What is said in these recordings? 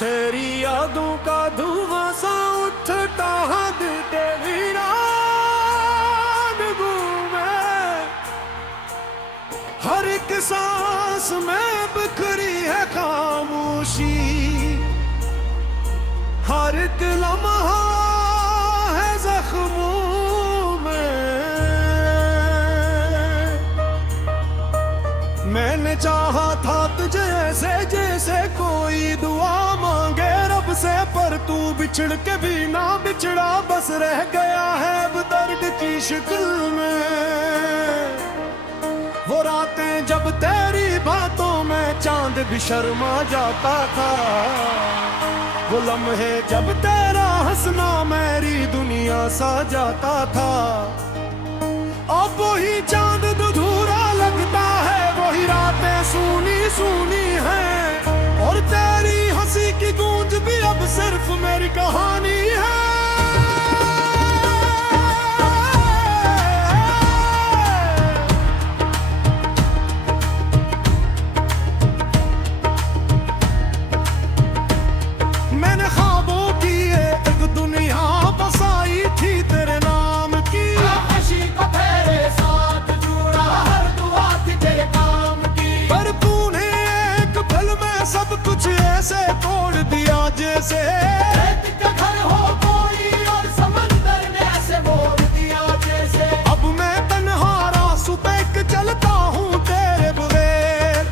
तेरी यादों का धुआं सा उठता है दिल के वीरान में। हर एक सांस में बिखरी है खामोशी, हर एक लम्हा है जख्मों में। मैंने चाहा था तुझे ऐसे जैसे कोई दुआ मांगे रब से, पर तू बिछड़ के भी ना बिछड़ा, बस रह गया है अब दर्द की शक्ल में। वो रातें जब तेरी बातों में चांद भी शर्मा जाता था, वो लम्हे जब तेरा हंसना मेरी दुनिया सा जाता था। अब वही चांद अधूरा लगता है, वही रातें सूनी सूनी हैं, और तेरी हंसी की गूंज भी अब सिर्फ मेरी कहानी है। मैंने ख्वाबों की एक दुनिया बसाई थी तेरे नाम की, खुशी को तेरे साथ जुड़ा हर दुआ थी तेरे काम की। पर तूने एक पल में सब कुछ ऐसे तोड़ दिया जैसे रेत का घर हो कोई और समंदर ने ऐसे मोड़ दिया जैसे। अब मैं तन्हा रास्तों पे चलता हूँ तेरे बगैर,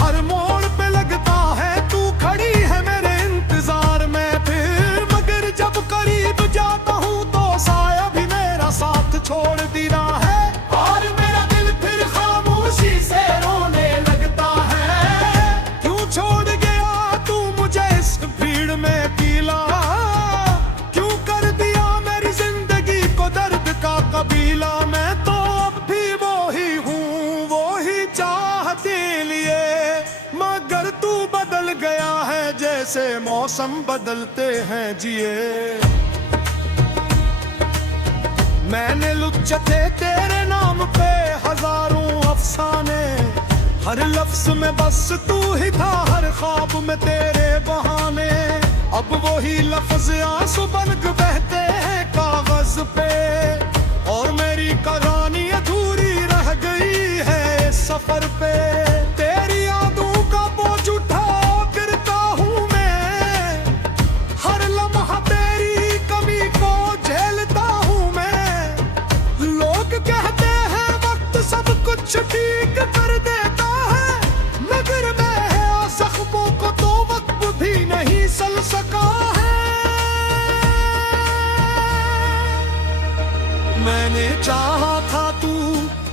हर मोड़ पे लगता है तू खड़ी है मेरे इंतजार में फिर। मगर जब करीब जाता हूँ तो साया भी मेरा साथ छोड़ देता है, और मेरा दिल फिर खामोशी से रोने लगता है। क्यों छोड़ गया तू मुझे इस भीड़ में अकेला, क्यों कर दिया मेरी जिंदगी को दर्द का कबीला। मैं तो अब भी वो ही हूँ, वो ही चाहते लिए, मगर तू बदल गया है जैसे मौसम बदलते हैं जिए। मैंने लुच्चे थे तेरे नाम पे हजारों अफसाने, हर लफ्ज में बस तू ही था, हर ख्वाब में तेरे बहाने। अब वही लफ्ज आंसू बन के बहते हैं कागज पे, और मेरी कहानी अधूरी रह गई है इस सफर पे। तेरी यादों का बोझ उठा गिरता हूँ मैं, हर लम्हा तेरी कमी को झेलता हूँ मैं। लोग कहते हैं वक्त सब कुछ ठीक कर देता है, मगर मैं जख्मों को तो वक्त भी नहीं सल सका है। मैंने चाहा था तू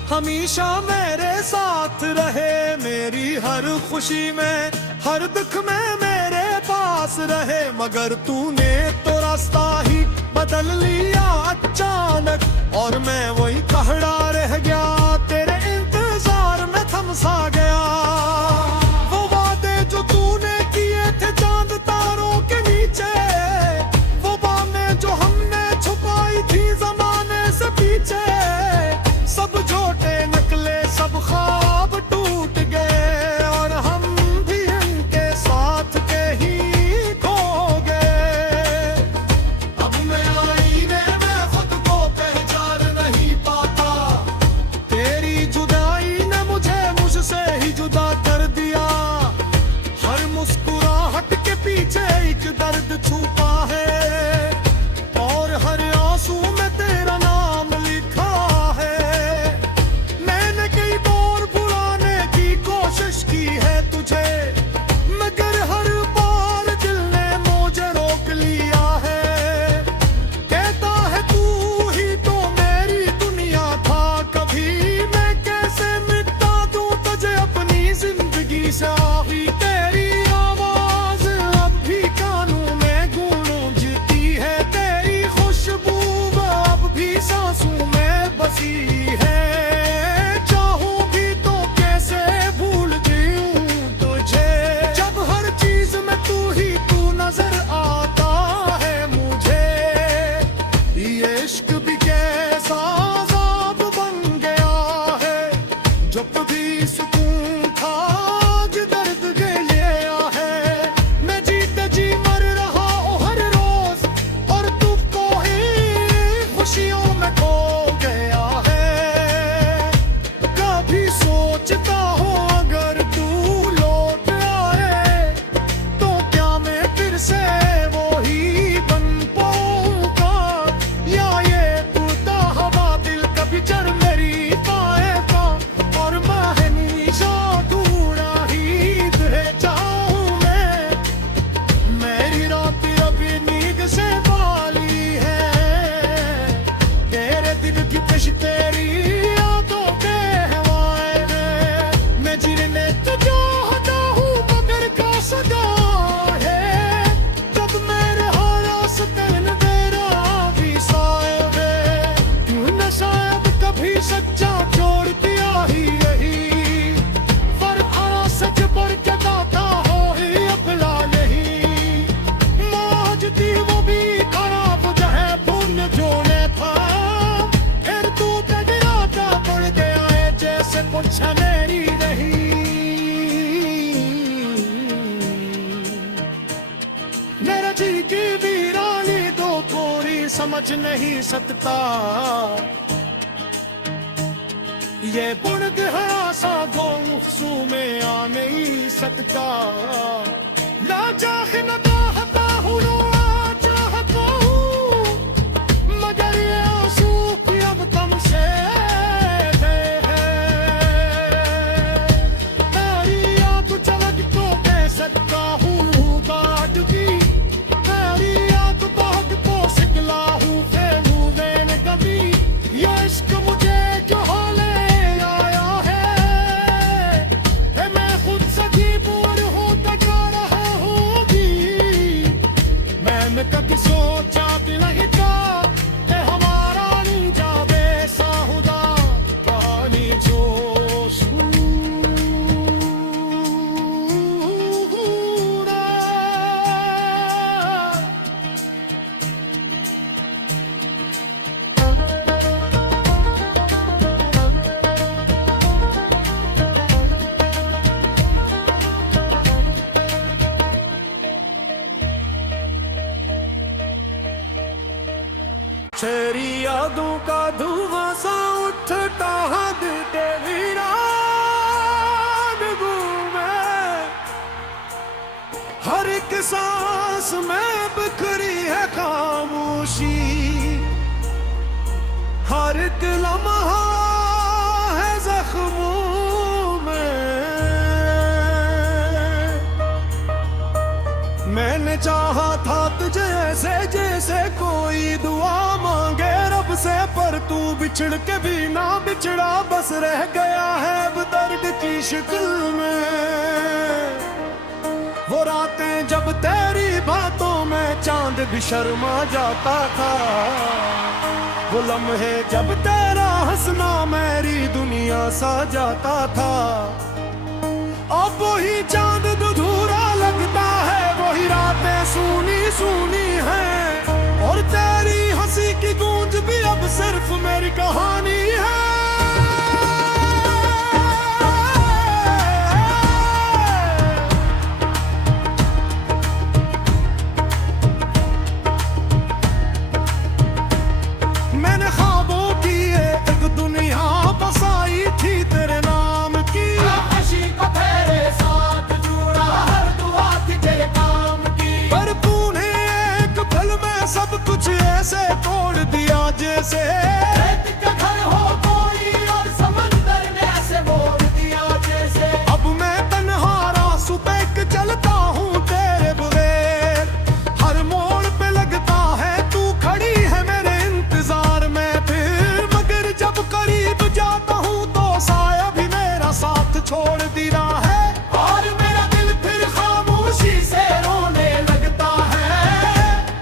हमेशा मेरे साथ रहे, मेरी हर खुशी में हर दुख में मेरे पास रहे। मगर तूने तो रास्ता ही बदल लिया अचानक, और मैं वही कहड़ा रह गया तेरे इंतजार में थम सा गया। वो वादे जो तूने किए थे चांद तारों के नीचे, वो बातें जो हमने छुपाई थी जमाने से पीछे, सब झूठे निकले सब ख्वाब टूट गए, और हम भी इनके साथ के ही खो गए। अब मैं आईने में खुद को पहचान नहीं पाता, तेरी जुदाई ने मुझे मुझसे ही जुदा कर जी की वीरानी तो कोई समझ नहीं सकता। ये बुनद है आसा गो मुफ्सू में आ नहीं सकता। ला जाख नगाह बाहुलो चाहता हूँ, मगर ये आंसू भी अब कम से गए हैं। मेरी आँख झलक तो कह सकता हूँ काट दी, मेरी आँख बहुत तो सिकला हूँ फेलू देन कभी। ये इश्क मुझे जो ले आया है, मैं खुद से भी बोर होता जा रहा हूँ जी। मैंने कभी सोचा भी नहीं था कि हमारा निंजा बेसाहुदा पानी जोश तेरी यादों का धुआं सा उठता हद के वीरान घूमे। हर एक सांस में बिखरी है खामोशी, हर एक लम्हा है जख्मों में। मैंने चाहा था तुझे ऐसे जैसे कोई दुआ मांगे रब से, पर तू बिछड़ के भी ना बिछड़ा, बस रह गया है अब दर्द की शक्ल में। वो रातें जब तेरी बातों में चांद भी शर्मा जाता था, वो लम्हे जब तेरा हंसना मेरी दुनिया सा जाता था। अब वही चांद अधूरा लगता है, वही रातें सूनी सूनी हैं, और तेरी हंसी की गूंज भी अब सिर्फ मेरी कहानी है। मैंने ख्वाबों की एक दुनिया बसाई थी तेरे नाम की, को तेरे साथ जुड़ा हर दुआ थी तेरे काम की। पर तूने एक पल में सब कुछ ऐसे तोड़ दिया जैसे रेत का घर हो कोई और समंदर ने ऐसे मोड़ दिया जैसे। अब मैं तन्हा रास्तों पे चलता हूँ तेरे बगैर, हर मोड़ पे लगता है तू खड़ी है मेरे इंतजार में फिर। मगर जब करीब जाता हूँ तो साया भी मेरा साथ छोड़ दिया है, और मेरा दिल फिर खामोशी से रोने लगता है।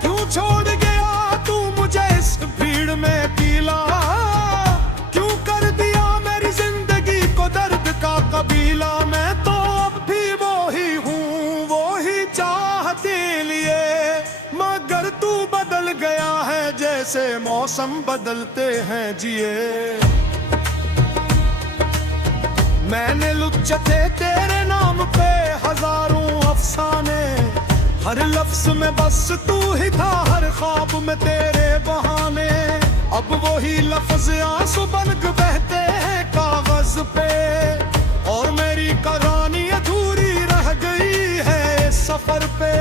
क्यों छोड़ गया तू मुझे इस भीड़ में अकेला, क्यों कर दिया मेरी जिंदगी को दर्द का कबीला। मैं तो अब भी वो ही हूँ, वो ही चाहते लिए, मगर तू बदल गया है जैसे मौसम बदलते हैं जिए। मैंने लुच्चे तेरे नाम पे हजारों अफसाने, हर लफ्ज में बस तू ही था, हर ख्वाब में तेरे बहाने। अब वही लफ्ज आंसू बन के बहते हैं कागज पे, और मेरी कहानी अधूरी रह गई है इस सफर पे।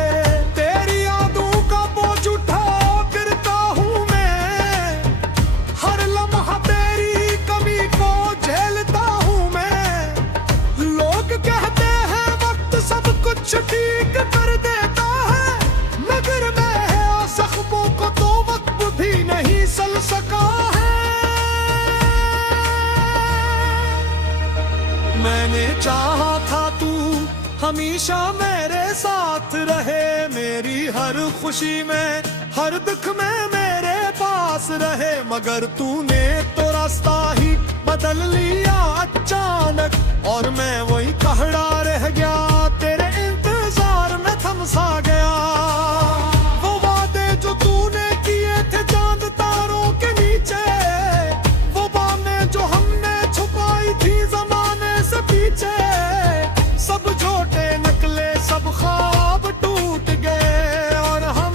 तेरी यादों का बोझ उठा फिरता हूँ मैं, हर लम्हा तेरी कमी को झेलता हूँ मैं। लोग कहते हैं वक्त सब कुछ ठीक कर देता है, मगर मैं जख्मों को तो वक्त भी नहीं सल सका है। मैंने चाहा था तू हमेशा मेरे साथ रहे, मेरी हर खुशी में हर दुख में मेरे पास रहे। मगर तूने तो रास्ता ही बदल लिया अचानक, और मैं वही कहड़ा रह गया तेरे इंतजार में थमसा गया। वो वादे जो तूने किए थे चांद तारों के नीचे, वो बातें जो हमने छुपाई थी जमाने से पीछे, सब झूठे नकले सब ख्वाब टूट गए, और हम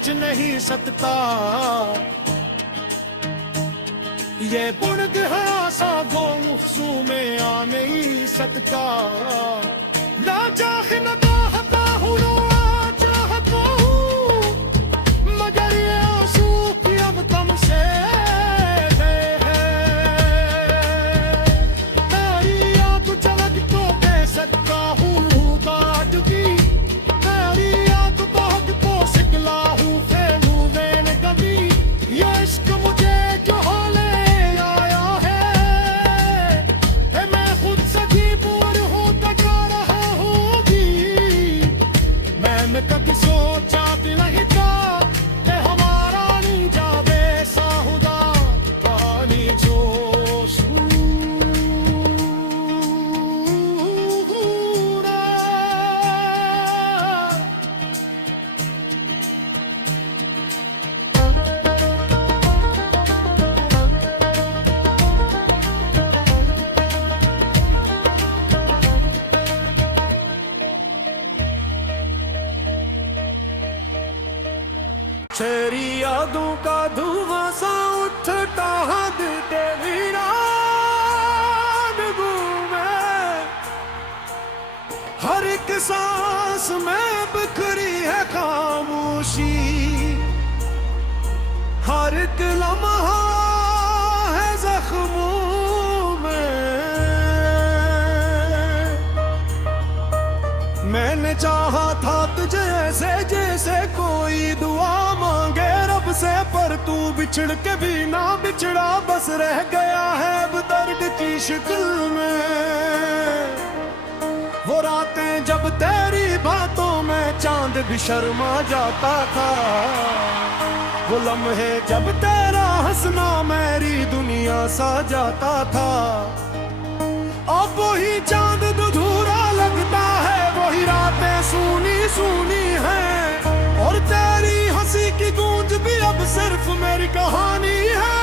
बच नहीं सकता। ये बुढ़ सा गोमुफ्सू में आ नहीं सकता। ना चाह न चाहता हूँ ना चाहता हूँ, मगर ये आंसू की अब तुमसे है। तेरी आंख झलक तो कह सकता हूँ ताजगी, तेरी आंख बहुत तो सिखला हूँ फेलू देन कभी। ये इश्क मुझे जो ले आया है, मैं खुद सजी बोर होता जा रहा हूँ भी। मैं कभी सोचा भी नहीं था कि हमारा नहीं जावे साहुदा पानी जोश। तेरी यादों का धुआं सा उठता है तेरी रात में, हर एक सांस में बिखरी है खामोशी, हर एक लम्हा है जख्मों में। मैंने चाहा था तुझे ऐसे जैसे कोई दुआ मांगे रब से, पर तू बिछड़ के भी ना बिछड़ा, बस रह गया है अब दर्द की शक्ल में। वो रातें जब तेरी बातों में चांद भी शर्मा जाता था, वो लम्हे जब तेरा हंसना मेरी दुनिया सा जाता था। अब वही चांद अधूरा लगता है, वही रातें सूनी सूनी हैं, और तेरी हंसी की गूंज भी अब सिर्फ मेरी कहानी है।